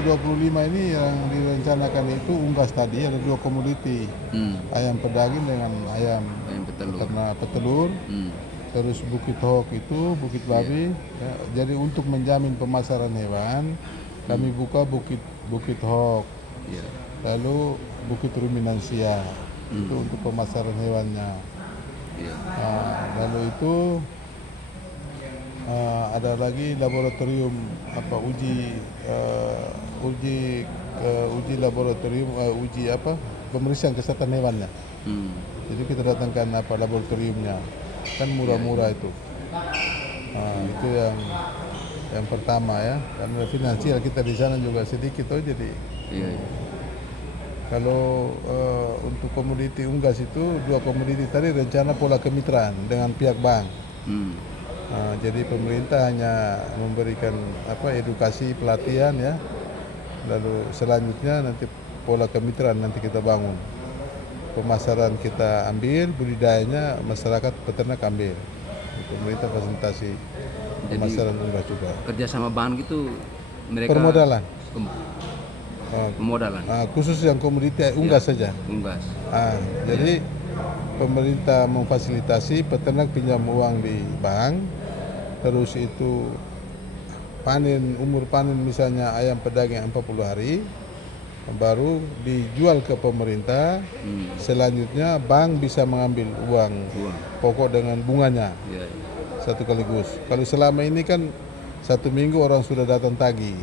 2025 ini yang direncanakan itu unggas tadi ada dua komoditi, ayam pedaging dengan ayam peternak petelur. Terus Bukit Hok itu Bukit Babi. Ya, jadi untuk menjamin pemasaran hewan, kami buka Bukit Hok. Lalu Bukit Ruminansia itu untuk pemasaran hewannya. Lalu itu ada lagi laboratorium uji laboratorium pemeriksaan kesehatan hewannya. Jadi kita datangkan laboratoriumnya, kan murah-murah itu. Itu yang pertama ya, karena finansial kita di sana juga sedikit jadi. Kalau untuk komoditi unggas itu dua komoditi tadi rencana pola kemitraan dengan pihak bank. Jadi pemerintah hanya memberikan edukasi pelatihan ya, lalu selanjutnya nanti pola kemitraan nanti kita bangun, pemasaran kita ambil, budidayanya masyarakat peternak ambil, pemerintah fasilitasi pemasaran unggas juga. Kerja sama bank gitu mereka permodalan. Pemodalan. Khusus yang komoditi unggas saja. Unggas. Jadi pemerintah memfasilitasi peternak pinjam uang di bank, terus itu umur panen misalnya ayam pedaging 40 hari, baru dijual ke pemerintah. Selanjutnya bank bisa mengambil uang pokok dengan bunganya satu kaligus. Kalau selama ini kan 1 minggu orang sudah datang tagih.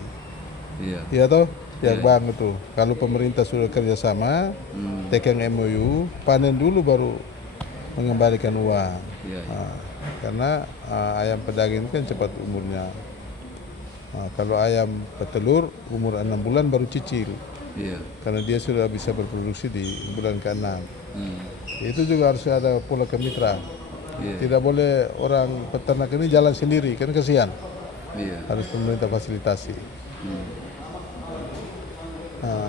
Iya toh? Pihak bank itu. Kalau pemerintah sudah kerjasama, tekan MOU, panen dulu baru mengembalikan uang. Karena ayam pedaging kan cepat umurnya. Kalau ayam petelur umur 6 bulan baru cicil. Karena dia sudah bisa berproduksi di bulan ke-6. Itu juga harus ada pola kemitraan. Tidak boleh orang peternak ini jalan sendiri, kan kasihan. Harus pemerintah fasilitasi.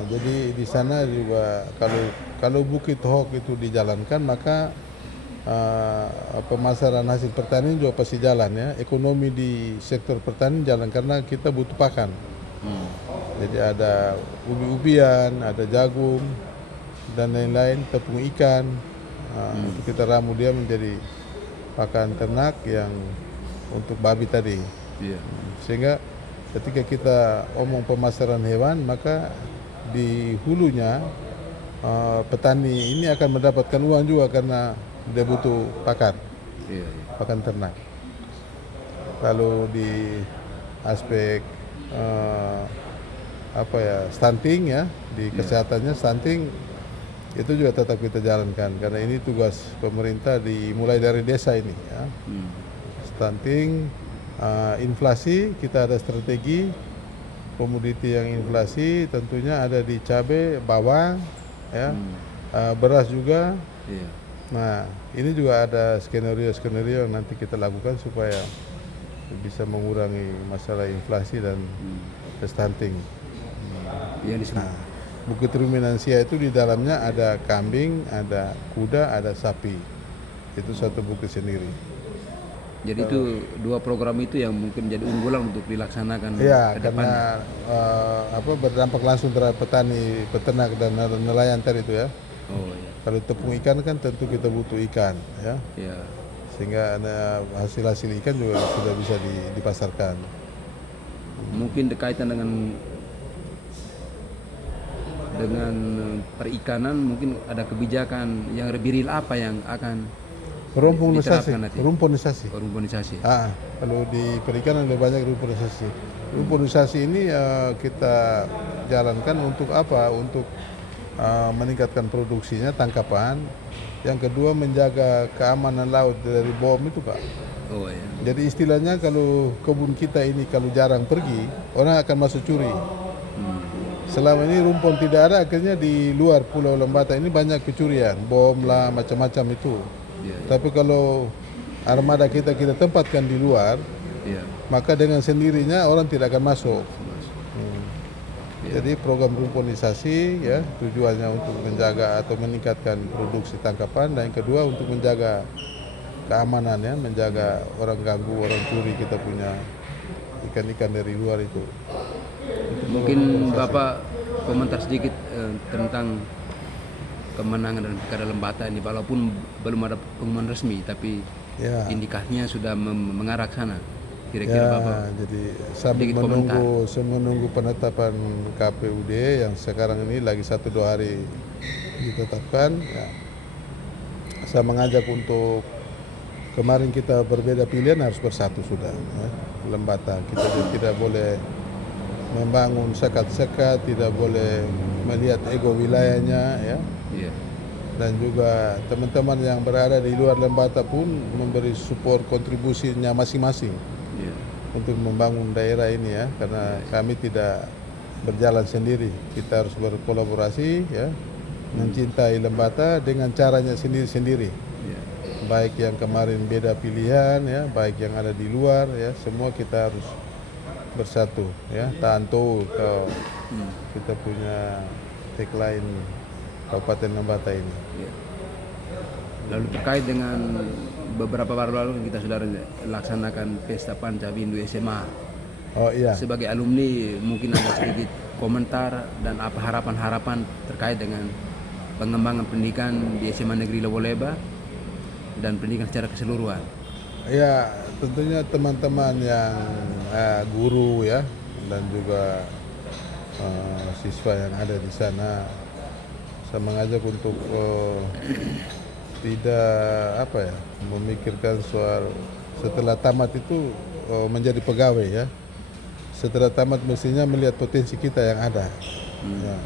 Jadi di sana juga kalau Bukit Hok itu dijalankan, maka pemasaran hasil pertanian juga pasti jalan ya. Ekonomi di sektor pertanian jalan karena kita butuh pakan. Jadi ada ubi-ubian, ada jagung dan lain-lain, tepung ikan. Untuk kita ramu dia menjadi pakan ternak yang untuk babi tadi. Sehingga ketika kita omong pemasaran hewan, maka di hulunya petani ini akan mendapatkan uang juga karena dia butuh pakan, pakan ternak. Lalu di aspek stunting ya, di kesehatannya stunting itu juga tetap kita jalankan karena ini tugas pemerintah dimulai dari desa ini ya. Stunting, inflasi kita ada strategi komoditi yang inflasi, tentunya ada di cabai, bawang ya, beras juga. Nah ini juga ada skenario yang nanti kita lakukan supaya bisa mengurangi masalah inflasi dan stunting. Bukit Ruminansia itu di dalamnya ada kambing, ada kuda, ada sapi. Itu satu bukit sendiri. Jadi itu dua program itu yang mungkin jadi unggulan untuk dilaksanakan ya, ke depannya. Karena berdampak langsung terhadap petani, peternak dan nelayan tadi itu ya. Kalau tepung ikan kan tentu kita butuh ikan ya. Sehingga hasil ikan juga sudah bisa dipasarkan. Mungkin berkaitan dengan perikanan, mungkin ada kebijakan yang lebih real apa yang akan Rumponisasi. Kalau di perikanan lebih banyak rumponisasi. Rumponisasi ini kita jalankan untuk apa? Untuk meningkatkan produksinya, tangkapan. Yang kedua menjaga keamanan laut dari bom itu Pak. Jadi istilahnya kalau kebun kita ini kalau jarang pergi, orang akan masuk curi. Selama ini rumpon tidak ada, akhirnya di luar Pulau Lembata ini banyak kecurian, bom lah, macam-macam itu. Tapi kalau armada kita tempatkan di luar, maka dengan sendirinya orang tidak akan masuk. Jadi program rumponisasi ya tujuannya untuk menjaga atau meningkatkan produksi tangkapan, dan yang kedua untuk menjaga keamanan ya, menjaga orang ganggu, orang curi kita punya ikan-ikan dari luar itu. Itu Mungkin Bapak komentar sedikit tentang kemenangan dan pilkada Lembata ini, walaupun belum ada pengumuman resmi, tapi Ya. indikasinya sudah mengarah ke sana. Ya, Kira-kira Bapak jadi sambil sedikit komentar. menunggu penetapan KPUD yang sekarang ini lagi 1-2 hari ditetapkan. Ya. Saya mengajak untuk kemarin kita berbeda pilihan harus bersatu sudah. Ya. Lembata kita tidak boleh membangun sekat-sekat, tidak boleh melihat ego wilayahnya, ya. Iya. Dan juga teman-teman yang berada di luar Lembata pun memberi support kontribusinya masing-masing Iya. untuk membangun daerah ini, ya, karena kami tidak berjalan sendiri, kita harus berkolaborasi, ya, mencintai Lembata dengan caranya sendiri-sendiri, Iya. baik yang kemarin beda pilihan, ya, baik yang ada di luar, ya, semua kita harus bersatu, ya. Tanto kita punya tagline Kabupaten Lembata ini. Iya. Lalu terkait dengan beberapa waktu lalu kita sudah laksanakan pesta Pancawindu SMA. Oh iya, Sebagai alumni mungkin ada sedikit komentar dan apa harapan-harapan terkait dengan pengembangan pendidikan di SMA Negeri Lowoleba dan pendidikan secara keseluruhan. ya, tentunya teman-teman yang guru, ya, dan juga siswa yang ada di sana, saya mengajak untuk tidak memikirkan soal setelah tamat itu menjadi pegawai, ya. Setelah tamat mestinya melihat potensi kita yang ada. Ya.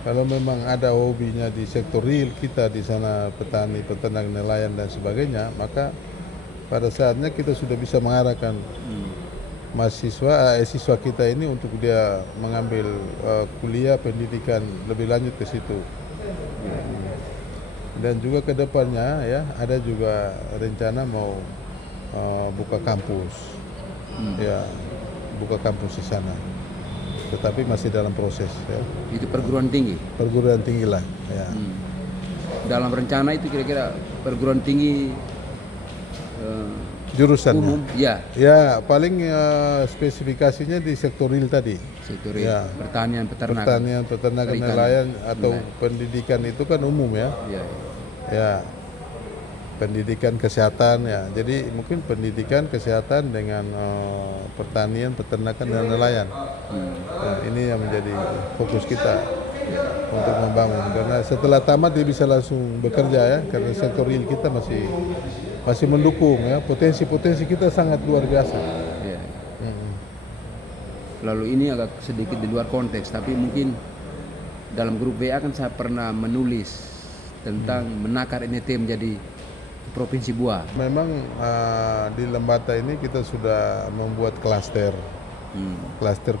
Kalau memang ada hobinya di sektor real kita di sana, petani, peternak, nelayan dan sebagainya, maka pada saatnya kita sudah bisa mengarahkan siswa kita ini untuk dia mengambil kuliah pendidikan lebih lanjut ke situ. Dan juga ke depannya, ya, ada juga rencana mau buka kampus, ya, buka kampus di sana. Tetapi masih dalam proses, ya. Itu perguruan tinggi. Perguruan tinggi lah, ya. Dalam rencana itu kira-kira perguruan tinggi Jurusannya. umum, ya, Ya, paling spesifikasinya di sektor real tadi. sektor Ya. pertanian, peternakan. Pertanian, peternakan, Perikanan. nelayan atau pendidikan itu kan umum, ya. Ya. Ya, pendidikan kesehatan, ya. Jadi mungkin pendidikan kesehatan dengan pertanian, peternakan dan nelayan. Nah, ini yang menjadi fokus kita untuk membangun. Karena setelah tamat dia bisa langsung bekerja, ya. Karena sektor real kita masih mendukung, ya. Potensi kita sangat luar biasa. Ya. Lalu ini agak sedikit di luar konteks, tapi mungkin dalam grup WA kan saya pernah menulis tentang menakar NET menjadi provinsi buah. Memang di Lembata ini kita sudah membuat klaster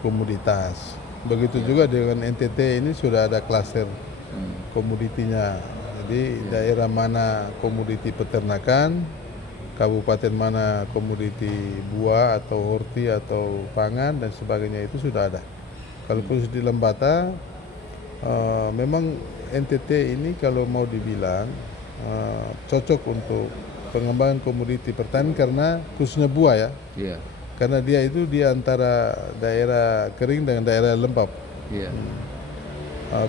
komoditas. Begitu juga dengan NTT ini sudah ada klaster komoditinya. Jadi daerah mana komoditi peternakan, kabupaten mana komoditi buah atau horti atau pangan dan sebagainya itu sudah ada. Kalau khusus di Lembata, memang NTT ini kalau mau dibilang cocok untuk pengembangan komoditi pertanian karena khususnya buah, ya. Iya. Karena dia itu di antara daerah kering dengan daerah lembab. Iya.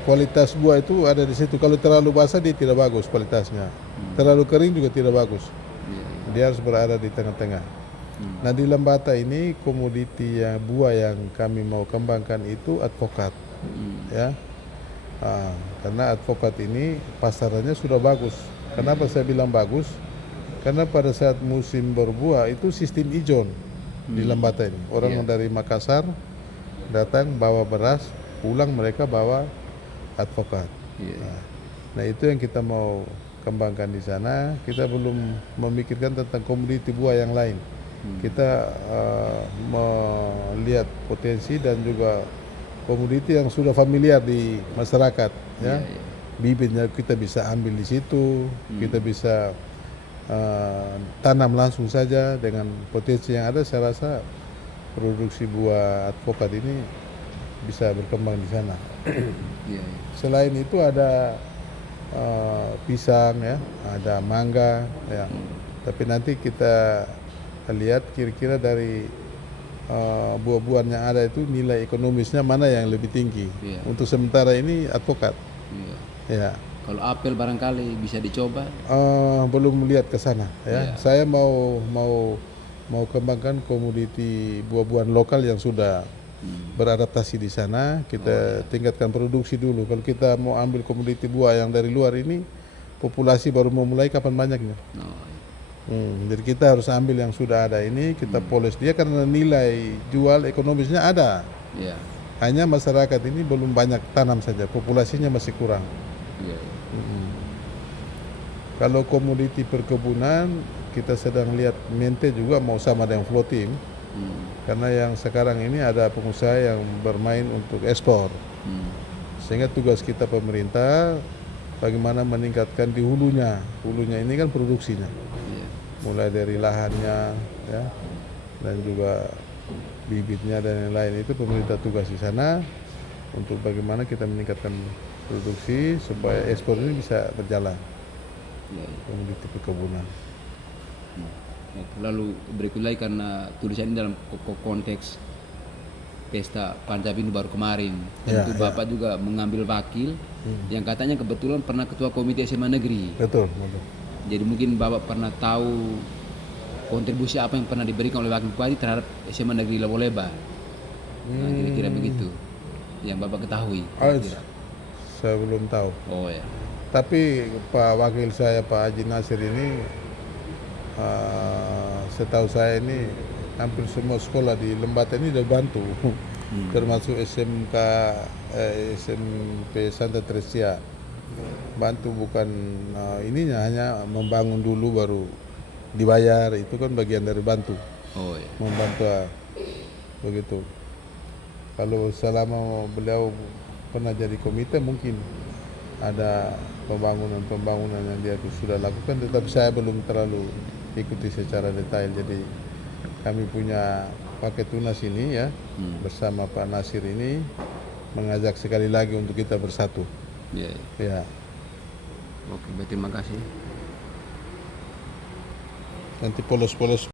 Kualitas buah itu ada di situ. Kalau terlalu basah dia tidak bagus kualitasnya. Terlalu kering juga tidak bagus. Iya. Dia harus berada di tengah-tengah. Nah, di Lembata ini komoditi yang buah yang kami mau kembangkan itu advokat, ya. Karena advokat ini pasarannya sudah bagus. Kenapa saya bilang bagus? Karena pada saat musim berbuah itu sistem ijon di Lembata ini. Orang dari Makassar datang bawa beras, pulang mereka bawa advokat. Nah, itu yang kita mau kembangkan di sana. Kita belum memikirkan tentang komoditi buah yang lain. Kita melihat potensi dan juga komoditi yang sudah familiar di masyarakat, ya. Bibitnya kita bisa ambil di situ, kita bisa tanam langsung saja dengan potensi yang ada. Saya rasa produksi buah advokat ini bisa berkembang di sana. Selain itu ada pisang, ya, ada mangga, ya. Tapi nanti kita lihat kira-kira dari buah-buahan yang ada itu nilai ekonomisnya mana yang lebih tinggi. Iya. Untuk sementara ini alpukat. Iya. Ya. Kalau apel barangkali bisa dicoba. Belum lihat ke sana ya. Iya. Saya mau kembangkan komoditi buah-buahan lokal yang sudah beradaptasi di sana. Kita tingkatkan produksi dulu. Kalau kita mau ambil komoditi buah yang dari luar ini, populasi baru mau mulai kapan banyaknya. Jadi kita harus ambil yang sudah ada ini, kita poles dia karena nilai jual ekonomisnya ada. Iya. Hanya masyarakat ini belum banyak tanam saja, populasinya masih kurang. Iya. Kalau komoditi perkebunan, kita sedang lihat mente juga mau sama dengan floating. Karena yang sekarang ini ada pengusaha yang bermain untuk ekspor. Sehingga tugas kita pemerintah bagaimana meningkatkan di hulunya. Hulunya ini kan produksinya. Mulai dari lahannya ya, dan juga bibitnya dan yang lain itu pemerintah tugas di sana untuk bagaimana kita meningkatkan produksi supaya ekspor ini bisa berjalan. Komoditi perkebunan. Lalu berikut lagi karena tulisan ini dalam konteks pesta Pancap ini baru kemarin, tentu Bapak juga mengambil wakil yang katanya kebetulan pernah ketua komite SMA negeri. Betul. Jadi mungkin Bapak pernah tahu kontribusi apa yang pernah diberikan oleh wakil bupati terhadap SMA negeri Lewoleba. Nah, kira-kira begitu yang Bapak ketahui. Saya belum tahu. Oh ya. Tapi Pak Wakil saya Pak Haji Nasir ini, setahu saya ini hampir semua sekolah di Lembata ini udah bantu, termasuk SMP Santa Tresia. Bantu bukan ininya, hanya membangun dulu baru dibayar, itu kan bagian dari bantu. Oh ya. Membantu begitu. Kalau selama beliau pernah jadi komite mungkin ada pembangunan yang dia sudah lakukan, tetapi saya belum terlalu ikuti secara detail. Jadi kami punya paket tunas ini ya, bersama Pak Nasir ini mengajak sekali lagi untuk kita bersatu. Ya. Oke, terima kasih. Nanti polos-polos